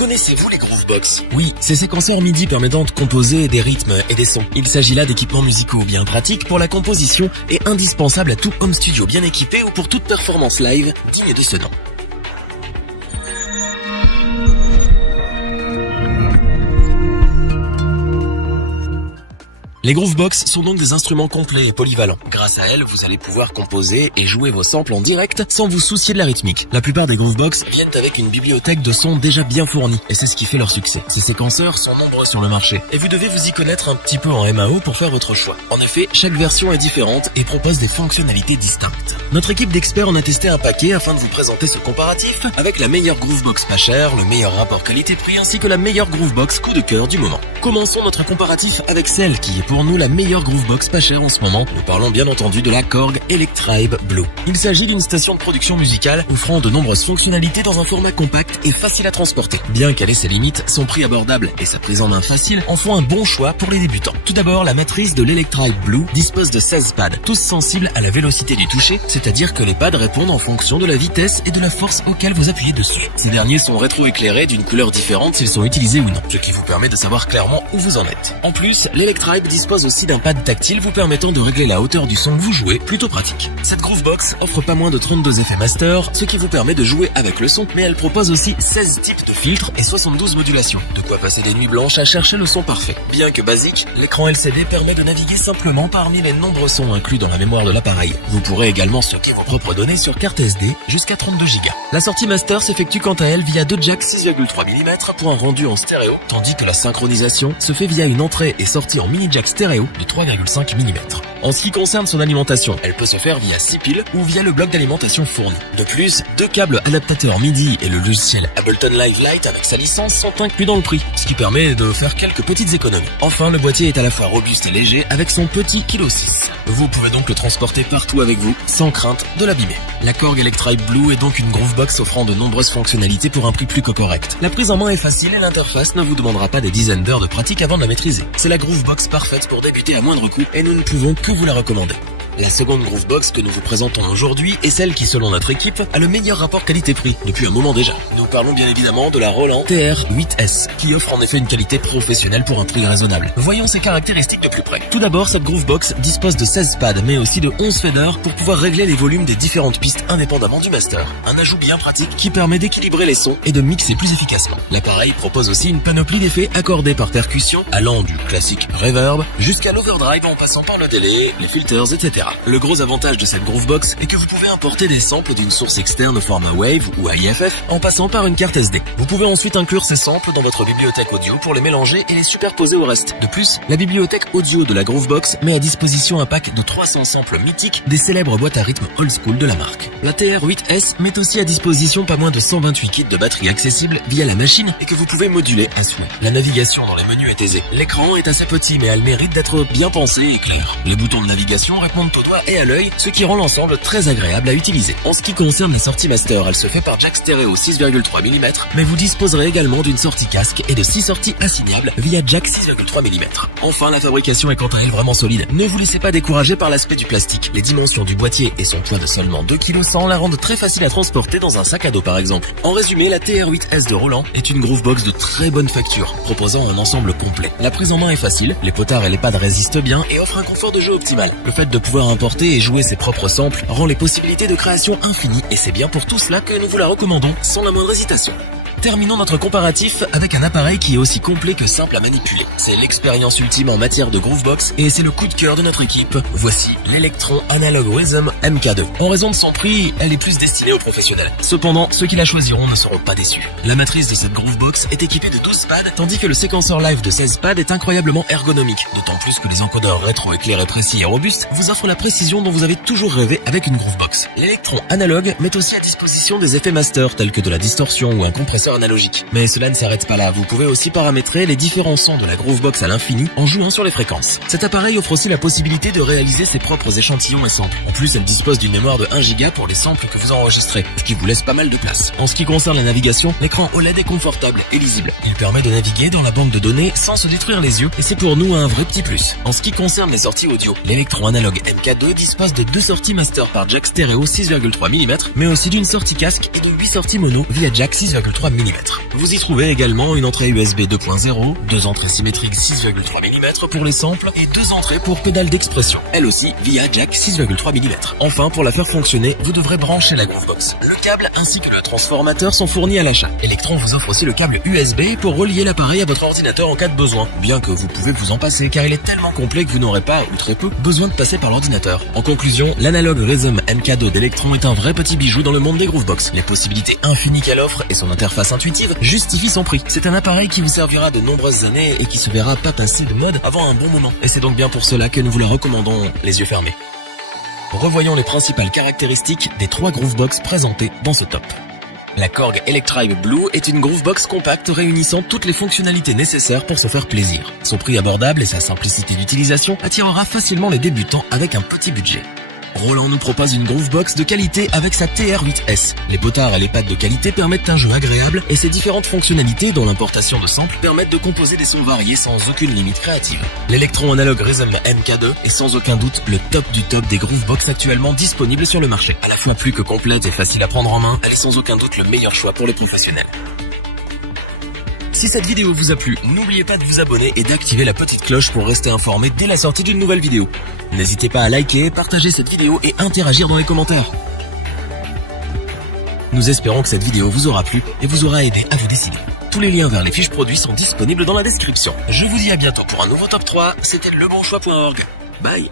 Connaissez-vous les Groovebox? Oui, ces séquenceurs MIDI permettant de composer des rythmes et des sons. Il s'agit là d'équipements musicaux bien pratiques pour la composition et indispensables à tout home studio bien équipé ou pour toute performance live digne de ce nom. Les Groovebox sont donc des instruments complets et polyvalents. Grâce à elles, vous allez pouvoir composer et jouer vos samples en direct sans vous soucier de la rythmique. La plupart des Groovebox viennent avec une bibliothèque de sons déjà bien fournie et c'est ce qui fait leur succès. Ces séquenceurs sont nombreux sur le marché et vous devez vous y connaître un petit peu en MAO pour faire votre choix. En effet, chaque version est différente et propose des fonctionnalités distinctes. Notre équipe d'experts en a testé un paquet afin de vous présenter ce comparatif avec la meilleure Groovebox pas chère, le meilleur rapport qualité-prix ainsi que la meilleure Groovebox coup de cœur du moment. Commençons notre comparatif avec celle qui est pour nous la meilleure Groovebox pas chère en ce moment. Nous parlons bien entendu de la Korg Electribe Blue. Il s'agit d'une station de production musicale offrant de nombreuses fonctionnalités dans un format compact et facile à transporter. Bien qu'elle ait ses limites, son prix abordable et sa prise en main facile en font un bon choix pour les débutants. Tout d'abord, la matrice de l'Electribe Blue dispose de 16 pads, tous sensibles à la vélocité du toucher, c'est-à-dire que les pads répondent en fonction de la vitesse et de la force auquel vous appuyez dessus. Ces derniers sont rétro-éclairés d'une couleur différente s'ils sont utilisés ou non, ce qui vous permet de savoir clairement où vous en êtes. En plus, l'Electribe dispose aussi d'un pad tactile vous permettant de régler la hauteur du son que vous jouez, plutôt pratique. Cette Groovebox offre pas moins de 32 effets master, ce qui vous permet de jouer avec le son, mais elle propose aussi 16 types de filtres et 72 modulations. De quoi passer des nuits blanches à chercher le son parfait. Bien que basique, l'écran LCD permet de naviguer simplement parmi les nombreux sons inclus dans la mémoire de l'appareil. Vous pourrez également stocker vos propres données sur carte SD jusqu'à 32 Go. La sortie master s'effectue quant à elle via deux jacks 6,3 mm pour un rendu en stéréo, tandis que la synchronisation se fait via une entrée et sortie en mini jack stéréo de 3,5 mm. En ce qui concerne son alimentation, elle peut se faire via 6 piles ou via le bloc d'alimentation fourni. De plus, deux câbles adaptateurs MIDI et le logiciel Ableton Live Lite avec sa licence sont inclus dans le prix, ce qui permet de faire quelques petites économies. Enfin, le boîtier est à la fois robuste et léger avec son petit kg 6. Vous pouvez donc le transporter partout avec vous sans crainte de l'abîmer. La Korg Electribe Blue est donc une Groovebox offrant de nombreuses fonctionnalités pour un prix plus que correct. La prise en main est facile et l'interface ne vous demandera pas des dizaines d'heures de pratique avant de la maîtriser. C'est la Groovebox parfaite pour débuter à moindre coût et nous ne pouvons que vous la recommander. La seconde Groovebox que nous vous présentons aujourd'hui est celle qui, selon notre équipe, a le meilleur rapport qualité-prix depuis un moment déjà. Nous parlons bien évidemment de la Roland TR-8S, qui offre en effet une qualité professionnelle pour un prix raisonnable. Voyons ses caractéristiques de plus près. Tout d'abord, cette Groovebox dispose de 16 pads, mais aussi de 11 faders pour pouvoir régler les volumes des différentes pistes indépendamment du master. Un ajout bien pratique qui permet d'équilibrer les sons et de mixer plus efficacement. L'appareil propose aussi une panoplie d'effets accordés par percussion, allant du classique reverb jusqu'à l'overdrive en passant par le délai, les filters, etc. Le gros avantage de cette Groovebox est que vous pouvez importer des samples d'une source externe au format Wave ou AIFF en passant par une carte SD. Vous pouvez ensuite inclure ces samples dans votre bibliothèque audio pour les mélanger et les superposer au reste. De plus, la bibliothèque audio de la Groovebox met à disposition un pack de 300 samples mythiques des célèbres boîtes à rythme old school de la marque. La TR-8S met aussi à disposition pas moins de 128 kits de batterie accessibles via la machine et que vous pouvez moduler à souhait. La navigation dans les menus est aisée. L'écran est assez petit mais elle mérite d'être bien pensé et clair. Les boutons de navigation répondent au doigt et à l'œil, ce qui rend l'ensemble très agréable à utiliser. En ce qui concerne la sortie master, elle se fait par jack stéréo 6,3 mm, mais vous disposerez également d'une sortie casque et de 6 sorties assignables via jack 6,3 mm. Enfin, la fabrication est quant à elle vraiment solide. Ne vous laissez pas décourager par l'aspect du plastique. Les dimensions du boîtier et son poids de seulement 2,1 kg la rendent très facile à transporter dans un sac à dos par exemple. En résumé, la TR-8S de Roland est une Groovebox de très bonne facture, proposant un ensemble complet. La prise en main est facile, les potards et les pads résistent bien et offrent un confort de jeu optimal. Le fait de pouvoir importer et jouer ses propres samples rend les possibilités de création infinies et c'est bien pour tout cela que nous vous la recommandons sans la moindre hésitation. Terminons notre comparatif avec un appareil qui est aussi complet que simple à manipuler. C'est l'expérience ultime en matière de Groovebox et c'est le coup de cœur de notre équipe. Voici l'Electron Analog Rhythm MK2. En raison de son prix, elle est plus destinée aux professionnels. Cependant, ceux qui la choisiront ne seront pas déçus. La matrice de cette Groovebox est équipée de 12 pads, tandis que le séquenceur live de 16 pads est incroyablement ergonomique. D'autant plus que les encodeurs rétro-éclairés précis et robustes vous offrent la précision dont vous avez toujours rêvé avec une Groovebox. L'Electron Analog met aussi à disposition des effets master tels que de la distorsion ou un compresseur analogique. Mais cela ne s'arrête pas là, vous pouvez aussi paramétrer les différents sons de la Groovebox à l'infini en jouant sur les fréquences. Cet appareil offre aussi la possibilité de réaliser ses propres échantillons et samples. En plus, elle dispose d'une mémoire de 1 Go pour les samples que vous enregistrez, ce qui vous laisse pas mal de place. En ce qui concerne la navigation, l'écran OLED est confortable et lisible. Il permet de naviguer dans la banque de données sans se détruire les yeux et c'est pour nous un vrai petit plus. En ce qui concerne les sorties audio, l'Electron Analog MK2 dispose de 2 sorties master par jack stéréo 6,3 mm, mais aussi d'une sortie casque et de 8 sorties mono via jack 6,3 mm. mm. Vous y trouvez également une entrée USB 2.0, deux entrées symétriques 6,3 mm pour les samples et deux entrées pour pédale d'expression, elle aussi via jack 6,3 mm. Enfin, pour la faire fonctionner, vous devrez brancher la Groovebox. Le câble ainsi que le transformateur sont fournis à l'achat. Electron vous offre aussi le câble USB pour relier l'appareil à votre ordinateur en cas de besoin, bien que vous pouvez vous en passer car il est tellement complet que vous n'aurez pas, ou très peu, besoin de passer par l'ordinateur. En conclusion, l'analogue Rhythm MK2 d'Electron est un vrai petit bijou dans le monde des Groovebox. Les possibilités infinies qu'elle offre et son interface intuitive justifient son prix. C'est un appareil qui vous servira de nombreuses années et qui se verra pas passer de mode avant un bon moment. Et c'est donc bien pour cela que nous vous la recommandons les yeux fermés. Revoyons les principales caractéristiques des 3 Groovebox présentées dans ce top. La Korg Electribe Blue est une Groovebox compacte réunissant toutes les fonctionnalités nécessaires pour se faire plaisir. Son prix abordable et sa simplicité d'utilisation attirera facilement les débutants avec un petit budget. Roland nous propose une Groovebox de qualité avec sa TR-8S. Les potards et les pads de qualité permettent un jeu agréable et ses différentes fonctionnalités, dont l'importation de samples, permettent de composer des sons variés sans aucune limite créative. L'Electron analogue Rhythm MK2 est sans aucun doute le top du top des Groovebox actuellement disponibles sur le marché. À la fois plus que complète et facile à prendre en main, elle est sans aucun doute le meilleur choix pour les professionnels. Si cette vidéo vous a plu, n'oubliez pas de vous abonner et d'activer la petite cloche pour rester informé dès la sortie d'une nouvelle vidéo. N'hésitez pas à liker, partager cette vidéo et interagir dans les commentaires. Nous espérons que cette vidéo vous aura plu et vous aura aidé à vous décider. Tous les liens vers les fiches produits sont disponibles dans la description. Je vous dis à bientôt pour un nouveau top 3, c'était lebonchoix.org. Bye.